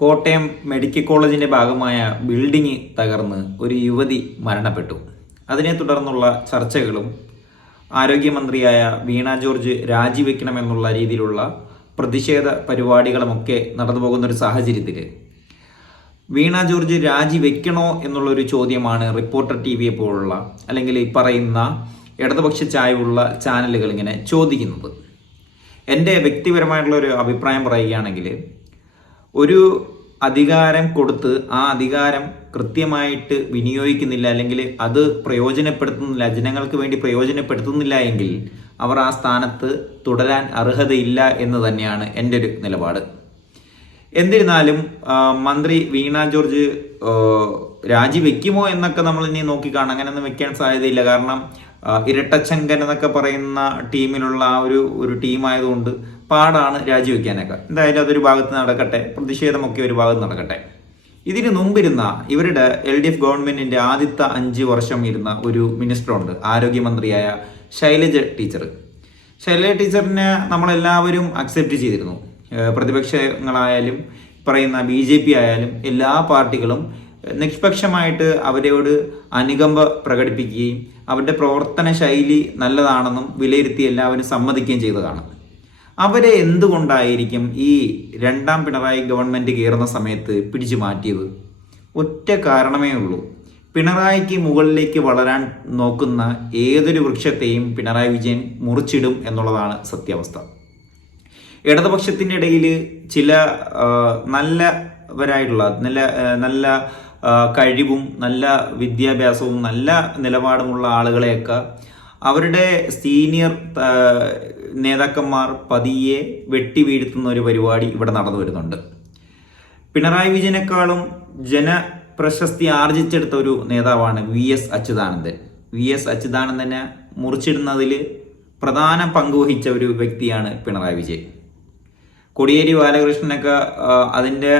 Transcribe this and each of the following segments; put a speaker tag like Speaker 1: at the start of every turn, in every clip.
Speaker 1: Kottayam medical കോളേജിന്റെ ഭാഗമായ building തകർന്ന് ഒരു യുവതി മരണപ്പെട്ടു. അതിനെ തുടർന്നുള്ള ചർച്ചകളും ആരോഗ്യമന്ത്രിയായ വീണ ജോർജ് രാജിവെക്കണമെന്നുള്ള രീതിയിലുള്ള പ്രതിഷേധ പരിപാടികളുമൊക്കെ നടന്നു പോകുന്ന ഒരു സാഹചര്യത്തിൽ വീണ ജോർജ് രാജിവെക്കണോ എന്നുള്ളൊരു ചോദ്യമാണ് റിപ്പോർട്ടർ ടി വിയെ പോലുള്ള അല്ലെങ്കിൽ ഈ പറയുന്ന ഇടതുപക്ഷ ചായവുള്ള ചാനലുകൾ ഇങ്ങനെ ചോദിക്കുന്നത്. എന്റെ വ്യക്തിപരമായിട്ടുള്ള ഒരു അഭിപ്രായം പറയുകയാണെങ്കിൽ ഒരു അധികാരം കൊടുത്ത് ആ അധികാരം കൃത്യമായിട്ട് വിനിയോഗിക്കുന്നില്ല അല്ലെങ്കിൽ അത് പ്രയോജനപ്പെടുത്തുന്നില്ല ജനങ്ങൾക്ക് വേണ്ടി പ്രയോജനപ്പെടുത്തുന്നില്ല എങ്കിൽ അവർ ആ സ്ഥാനത്ത് തുടരാൻ അർഹതയില്ല എന്ന് തന്നെയാണ് എന്റെ ഒരു നിലപാട്. എന്നിരുന്നാലും മന്ത്രി വീണ ജോർജ് രാജിവെക്കുമോ എന്നൊക്കെ നമ്മൾ ഇനി നോക്കിക്കാണാം. അങ്ങനെയൊന്നും വെക്കാൻ സാധ്യതയില്ല. കാരണം ഇരട്ടച്ചങ്കൻ എന്നൊക്കെ പറയുന്ന ടീമിലുള്ള ഒരു ഒരു ടീമായതുകൊണ്ട് പാടാണ് രാജിവെക്കാനൊക്കെ. എന്തായാലും അതൊരു ഭാഗത്ത് നടക്കട്ടെ. പ്രതിഷേധമൊക്കെ ഒരു ഭാഗത്ത് നടക്കട്ടെ. ഇതിന് മുമ്പിരുന്ന ഇവരുടെ എൽ ഡി എഫ് ഗവൺമെന്റിന്റെ ആദ്യത്തെ അഞ്ച് വർഷം ഇരുന്ന ഒരു മിനിസ്റ്ററുണ്ട് ആരോഗ്യമന്ത്രിയായ ശൈലജ ടീച്ചർ ശൈലജ ടീച്ചറിനെ നമ്മളെല്ലാവരും അക്സെപ്റ്റ് ചെയ്തിരുന്നു. പ്രതിപക്ഷങ്ങളായാലും പറയുന്ന ബി ജെ പി ആയാലും എല്ലാ പാർട്ടികളും നിഷ്പക്ഷമായിട്ട് അവരോട് അനുകമ്പ പ്രകടിപ്പിക്കുകയും അവരുടെ പ്രവർത്തന ശൈലി നല്ലതാണെന്നും വിലയിരുത്തി എല്ലാവരും സമ്മതിക്കുകയും ചെയ്തതാണ്. അവരെ എന്തുകൊണ്ടായിരിക്കും ഈ രണ്ടാം പിണറായി ഗവൺമെന്റ് കയറുന്ന സമയത്ത് പിടിച്ചു മാറ്റിയത്? ഒറ്റ കാരണമേ ഉള്ളൂ. പിണറായിക്ക് മുകളിലേക്ക് വളരാൻ നോക്കുന്ന ഏതൊരു വൃക്ഷത്തെയും പിണറായി വിജയൻ മുറിച്ചിടും എന്നുള്ളതാണ് സത്യാവസ്ഥ. ഇടതുപക്ഷത്തിന്റെ ഇടയിൽ ചില നല്ലവരായിട്ടുള്ള നല്ല നല്ല കഴിവും നല്ല വിദ്യാഭ്യാസവും നല്ല നിലപാടുമുള്ള ആളുകളെയൊക്കെ അവരുടെ സീനിയർ നേതാക്കന്മാർ പതിയെ വെട്ടി വീഴ്ത്തുന്ന ഒരു പരിപാടി ഇവിടെ നടന്നു വരുന്നുണ്ട്. പിണറായി വിജയനേക്കാളും ജനപ്രശസ്തി ആർജിച്ചെടുത്ത ഒരു നേതാവാണ് V S Achuthanandan. V S അച്യുതാനന്ദനെ മുറിച്ചിടുന്നതിൽ പ്രധാന പങ്കുവഹിച്ച ഒരു വ്യക്തിയാണ് പിണറായി വിജയൻ. കൊടിയേരി ബാലകൃഷ്ണനൊക്കെ അതിന്റെ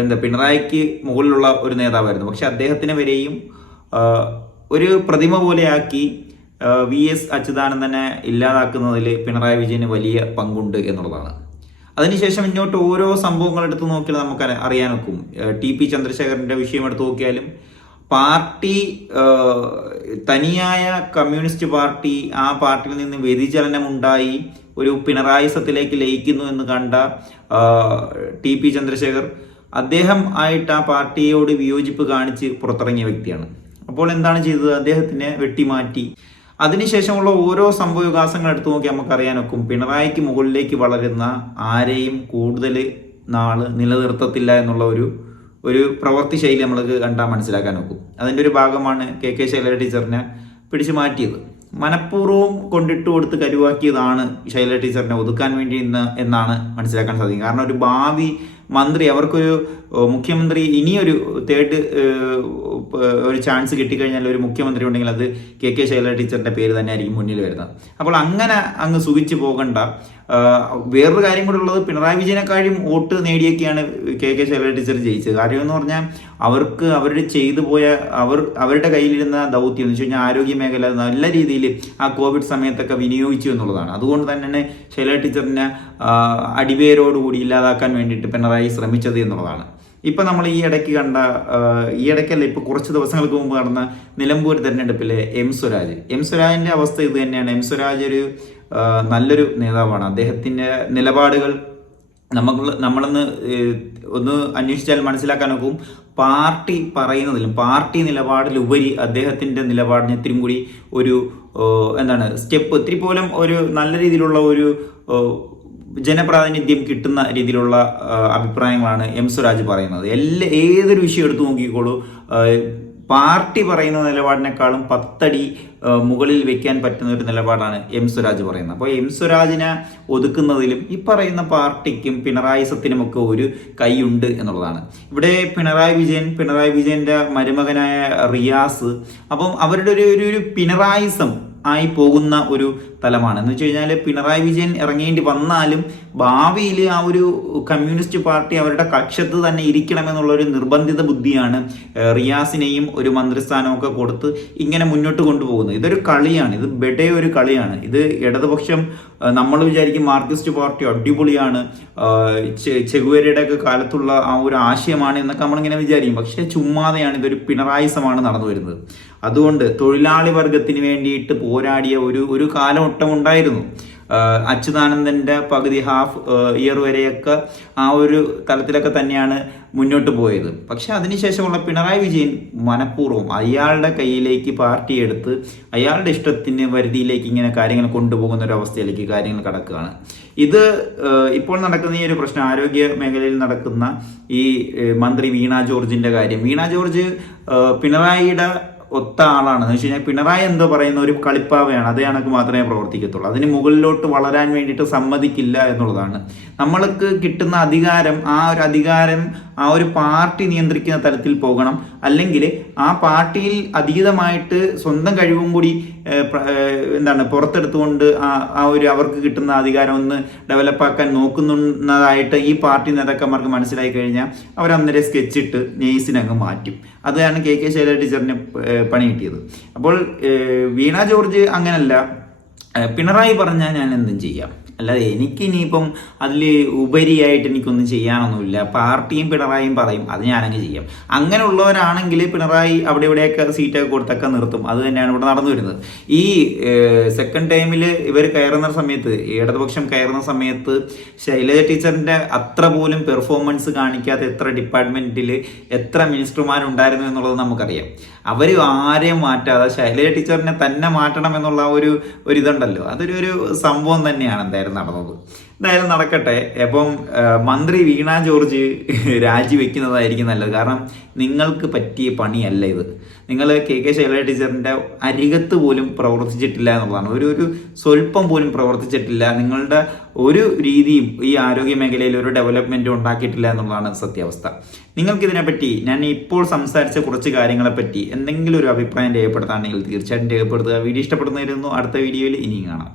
Speaker 1: എന്താ പിണറായിക്ക് മുകളിലുള്ള ഒരു നേതാവായിരുന്നു. പക്ഷെ അദ്ദേഹത്തിന് വരെയും ഒരു പ്രതിമ പോലെയാക്കി വി എസ് അച്യുതാനന്ദനെ ഇല്ലാതാക്കുന്നതിൽ പിണറായി വിജയന് വലിയ പങ്കുണ്ട് എന്നുള്ളതാണ്. അതിനുശേഷം ഇങ്ങോട്ട് ഓരോ സംഭവങ്ങൾ എടുത്ത് നോക്കിയാൽ നമുക്ക് അറിയാൻ ഒക്കും. ടി പി ചന്ദ്രശേഖരന്റെ വിഷയം എടുത്ത് നോക്കിയാലും പാർട്ടി തനിയായ കമ്മ്യൂണിസ്റ്റ് പാർട്ടി ആ പാർട്ടിയിൽ നിന്ന് വ്യതിചലനം ഉണ്ടായി ഒരു പിണറായിസത്തിലേക്ക് ലയിക്കുന്നു എന്ന് കണ്ട ടി പി ചന്ദ്രശേഖർ അദ്ദേഹം ആയിട്ട് ആ പാർട്ടിയോട് വിയോജിപ്പ് കാണിച്ച് പുറത്തിറങ്ങിയ വ്യക്തിയാണ്. അപ്പോൾ എന്താണ് ചെയ്തത്? അദ്ദേഹത്തിനെ വെട്ടിമാറ്റി. അതിനുശേഷമുള്ള ഓരോ സംഭവ വികാസങ്ങൾ എടുത്തു നോക്കി നമുക്ക് അറിയാനൊക്കും പിണറായിക്ക് മുകളിലേക്ക് വളരുന്ന ആരെയും കൂടുതൽ നാൾ നിലനിർത്തത്തില്ല എന്നുള്ള ഒരു ഒരു പ്രവൃത്തി ശൈലി നമ്മൾക്ക് കണ്ടാൽ മനസ്സിലാക്കാൻ നോക്കും അതിന്റെ ഒരു ഭാഗമാണ് കെ കെ ശൈലജ ടീച്ചറിനെ പിടിച്ചു മാറ്റിയത്. മനഃപൂർവം കൊണ്ടിട്ട് കൊടുത്ത് കരുവാക്കിയതാണ് ശൈലജ ടീച്ചറിനെ ഒതുക്കാൻ വേണ്ടി ഇന്ന് എന്നാണ് മനസ്സിലാക്കാൻ സാധിക്കും കാരണം ഒരു ഭാവി മന്ത്രി അവർക്കൊരു മുഖ്യമന്ത്രി ഇനിയൊരു തേർഡ് ഒരു ചാൻസ് കിട്ടിക്കഴിഞ്ഞാൽ ഒരു മുഖ്യമന്ത്രി ഉണ്ടെങ്കിൽ അത് കെ കെ ശൈലജ ടീച്ചറിന്റെ പേര് തന്നെ ആയിരിക്കും മുന്നിൽ വരുന്നത്. അപ്പോൾ അങ്ങനെ അങ്ങ് സുഖിച്ചു പോകണ്ട. വേറൊരു കാര്യം കൂടെ ഉള്ളത് പിണറായി വിജയനെക്കാളും വോട്ട് നേടിയൊക്കെയാണ് കെ കെ ശൈലജ ടീച്ചർ ജയിച്ചത്. കാര്യം എന്ന് പറഞ്ഞാൽ അവർക്ക് അവർ ചെയ്തു പോയ അവർ അവരുടെ കയ്യിലിരുന്ന ദൗത്യം എന്ന് വെച്ച് കഴിഞ്ഞാൽ ആരോഗ്യ മേഖല നല്ല രീതിയിൽ ആ കോവിഡ് സമയത്തൊക്കെ വിനിയോഗിച്ചു എന്നുള്ളതാണ്. അതുകൊണ്ട് തന്നെ ശൈല ടീച്ചറിനെ അടിപേരോടുകൂടി ഇല്ലാതാക്കാൻ വേണ്ടിയിട്ട് പിണറായി ശ്രമിച്ചത് എന്നുള്ളതാണ്. ഇപ്പം നമ്മൾ ഈ ഇടയ്ക്ക് കണ്ട ഈ ഇടയ്ക്കല്ല ഇപ്പോൾ കുറച്ച് ദിവസങ്ങൾക്ക് മുമ്പ് നടന്ന നിലമ്പൂർ തെരഞ്ഞെടുപ്പിലെ എം സ്വരാജ്. എം സ്വരാജിന്റെ അവസ്ഥ ഇത് തന്നെയാണ്. എം സ്വരാജ് ഒരു നല്ലൊരു നേതാവാണ്. അദ്ദേഹത്തിന്റെ നിലപാടുകൾ നമുക്ക് നമ്മളൊന്ന് ഒന്ന് അന്വേഷിച്ചാൽ മനസ്സിലാക്കാൻ നോക്കും പാർട്ടി പറയുന്നതിലും പാർട്ടി നിലപാടിലുപരി അദ്ദേഹത്തിന്റെ നിലപാടിന് ഇത്തിരി കൂടി ഒരു എന്താണ് സ്റ്റെപ്പ് ഇത്തിരി പോലും ഒരു നല്ല രീതിയിലുള്ള ഒരു ജനപ്രാതിനിധ്യം കിട്ടുന്ന രീതിയിലുള്ള അഭിപ്രായങ്ങളാണ് എം സ്വരാജ് പറയുന്നത്. എല്ലാ ഏതൊരു വിഷയം എടുത്തു നോക്കിക്കോളൂ പാർട്ടി പറയുന്ന നിലപാടിനേക്കാളും പത്തടി മുകളിൽ വെക്കാൻ പറ്റുന്ന ഒരു നിലപാടാണ് എം സ്വരാജ് പറയുന്നത്. അപ്പോൾ എം സ്വരാജിനെ ഒതുക്കുന്നതിലും ഈ പറയുന്ന പാർട്ടിക്കും പിണറായി സത്തിനുമൊക്കെ ഒരു കൈയുണ്ട് എന്നുള്ളതാണ്. ഇവിടെ പിണറായി വിജയൻ പിണറായി വിജയന്റെ മരുമകനായ റിയാസ് അപ്പം അവരുടെ ഒരു ഒരു- ഒരു പിണറായിസം ആയി പോകുന്ന ഒരു തലമാണ്. എന്ന് വെച്ച് കഴിഞ്ഞാൽ പിണറായി വിജയൻ ഇറങ്ങേണ്ടി വന്നാലും ഭാവിയിൽ ആ ഒരു കമ്മ്യൂണിസ്റ്റ് പാർട്ടി അവരുടെ കക്ഷത്ത് തന്നെ ഇരിക്കണമെന്നുള്ള ഒരു നിർബന്ധിത ബുദ്ധിയാണ് റിയാസിനെയും ഒരു മന്ത്രിസ്ഥാനമൊക്കെ കൊടുത്ത് ഇങ്ങനെ മുന്നോട്ട് കൊണ്ടുപോകുന്നത്. ഇതൊരു കളിയാണ്. ഇത് ബെഡേ ഒരു കളിയാണ്. ഇത് ഇടതുപക്ഷം നമ്മൾ വിചാരിക്കും മാർക്സിസ്റ്റ് പാർട്ടി അടിപൊളിയാണ് ആഹ് ചെഗുവേരയുടെ ഒക്കെ കാലത്തുള്ള ആ ഒരു ആശയമാണ് എന്നൊക്കെ നമ്മളിങ്ങനെ വിചാരിക്കും. പക്ഷേ ചുമ്മാതെയാണ് ഇതൊരു പിണറായിസമാണ് നടന്നു വരുന്നത്. അതുകൊണ്ട് തൊഴിലാളി വർഗത്തിന് വേണ്ടിയിട്ട് പോരാടിയ ഒരു ഒരു കാലഘട്ടം ഉണ്ടായിരുന്നു അച്യുതാനന്ദന്റെ പകുതി ഹാഫ് ഇയർ വരെയൊക്കെ ആ ഒരു തലത്തിലൊക്കെ തന്നെയാണ് മുന്നോട്ട് പോയത്. പക്ഷേ അതിനുശേഷമുള്ള പിണറായി വിജയൻ മനഃപൂർവം അയാളുടെ കയ്യിലേക്ക് പാർട്ടി എടുത്ത് അയാളുടെ ഇഷ്ടത്തിന് വരുതിയിലേക്ക് ഇങ്ങനെ കാര്യങ്ങൾ കൊണ്ടുപോകുന്ന ഒരു അവസ്ഥയിലേക്ക് കാര്യങ്ങൾ കടക്കുകയാണ്. ഇത് ഇപ്പോൾ നടക്കുന്ന ഈ ഒരു പ്രശ്നം ആരോഗ്യ മേഖലയിൽ നടക്കുന്ന ഈ മന്ത്രി വീണ ജോർജിന്റെ കാര്യം. വീണ ജോർജ് പിണറായിയുടെ ഒത്ത ആളാണ് എന്ന് വെച്ച് കഴിഞ്ഞാൽ പിണറായി എന്തോ പറയുന്ന ഒരു കളിപ്പാവയാണ്. അതേ കണക്ക് മാത്രമേ പ്രവർത്തിക്കത്തുള്ളൂ. അതിന് മുകളിലോട്ട് വളരാൻ വേണ്ടിയിട്ട് സമ്മതിക്കില്ല എന്നുള്ളതാണ്. നമ്മൾക്ക് കിട്ടുന്ന അധികാരം ആ ഒരു അധികാരം ആ ഒരു പാർട്ടി നിയന്ത്രിക്കുന്ന തലത്തിൽ പോകണം. അല്ലെങ്കിൽ ആ പാർട്ടിയിൽ അതീതമായിട്ട് സ്വന്തം കഴിവും കൂടി എന്താണ് പുറത്തെടുത്തുകൊണ്ട് ആ ആ ഒരു അവർക്ക് കിട്ടുന്ന അധികാരം ഒന്ന് ഡെവലപ്പാക്കാൻ നോക്കുന്നതായിട്ട് ഈ പാർട്ടി നേതാക്കന്മാർക്ക് മനസ്സിലായി കഴിഞ്ഞാൽ അന്നേരം സ്കെച്ചിട്ട് നെയ്സിനങ്ങ് മാറ്റും. അതാണ് കെ കെ ശൈലജ ടീച്ചറിന് പണി കിട്ടിയത്. അപ്പോൾ വീണ ജോർജ് അങ്ങനല്ല. പിണറായി പറഞ്ഞാൽ ഞാൻ എന്തും ചെയ്യാം. അല്ലാതെ എനിക്ക് ഇനിയിപ്പം അതിൽ ഉപരിയായിട്ട് എനിക്കൊന്നും ചെയ്യാനൊന്നുമില്ല. പാർട്ടിയും പിണറായിയും പറയും അത് ഞാനങ്ങ് ചെയ്യാം. അങ്ങനെയുള്ളവരാണെങ്കിൽ പിണറായി അവിടെ ഇവിടെയൊക്കെ സീറ്റൊക്കെ കൊടുത്തൊക്കെ നിർത്തും. അത് തന്നെയാണ് ഇവിടെ നടന്നു വരുന്നത്. ഈ സെക്കൻഡ് ടൈമിൽ ഇവർ കയറുന്ന സമയത്ത് ഇടതുപക്ഷം കയറുന്ന സമയത്ത് ശൈലജ ടീച്ചറിന്റെ അത്ര പോലും പെർഫോമൻസ് കാണിക്കാത്ത എത്ര ഡിപ്പാർട്ട്മെന്റിൽ എത്ര മിനിസ്റ്റർമാരുണ്ടായിരുന്നു എന്നുള്ളത് നമുക്കറിയാം. അവർ ആരെയും മാറ്റാതെ ശൈലജ ടീച്ചറിനെ തന്നെ മാറ്റണം എന്നുള്ള ഒരു ഒരു ഇതുണ്ടല്ലോ. അതൊരു ഒരു സംഭവം തന്നെയാണ് എന്തായാലും. നടന്നത്. എന്തായാലും നടക്കട്ടെ. അപ്പം മന്ത്രി വീണ ജോർജ് രാജിവെക്കുന്നതായിരിക്കും നല്ലത്. കാരണം നിങ്ങൾക്ക് പറ്റിയ പണിയല്ല ഇത്. നിങ്ങൾ കെ കെ ശൈലജ ടീച്ചറിന്റെ അരികത്ത് പോലും പ്രവർത്തിച്ചിട്ടില്ല എന്നുള്ളതാണ്. ഒരു ഒരു സ്വല്പം പോലും പ്രവർത്തിച്ചിട്ടില്ല. നിങ്ങളുടെ ഒരു രീതിയും ഈ ആരോഗ്യ മേഖലയിൽ ഒരു ഡെവലപ്മെന്റും ഉണ്ടാക്കിയിട്ടില്ല എന്നുള്ളതാണ് സത്യാവസ്ഥ. നിങ്ങൾക്കിതിനെപ്പറ്റി ഞാൻ ഇപ്പോൾ സംസാരിച്ച കുറച്ച് കാര്യങ്ങളെപ്പറ്റി എന്തെങ്കിലും ഒരു അഭിപ്രായം രേഖപ്പെടുത്താണെങ്കിൽ തീർച്ചയായിട്ടും രേഖപ്പെടുത്തുക. വീഡിയോ ഇഷ്ടപ്പെടുന്നതായിരുന്നു അടുത്ത വീഡിയോയിൽ ഇനിയും കാണാം.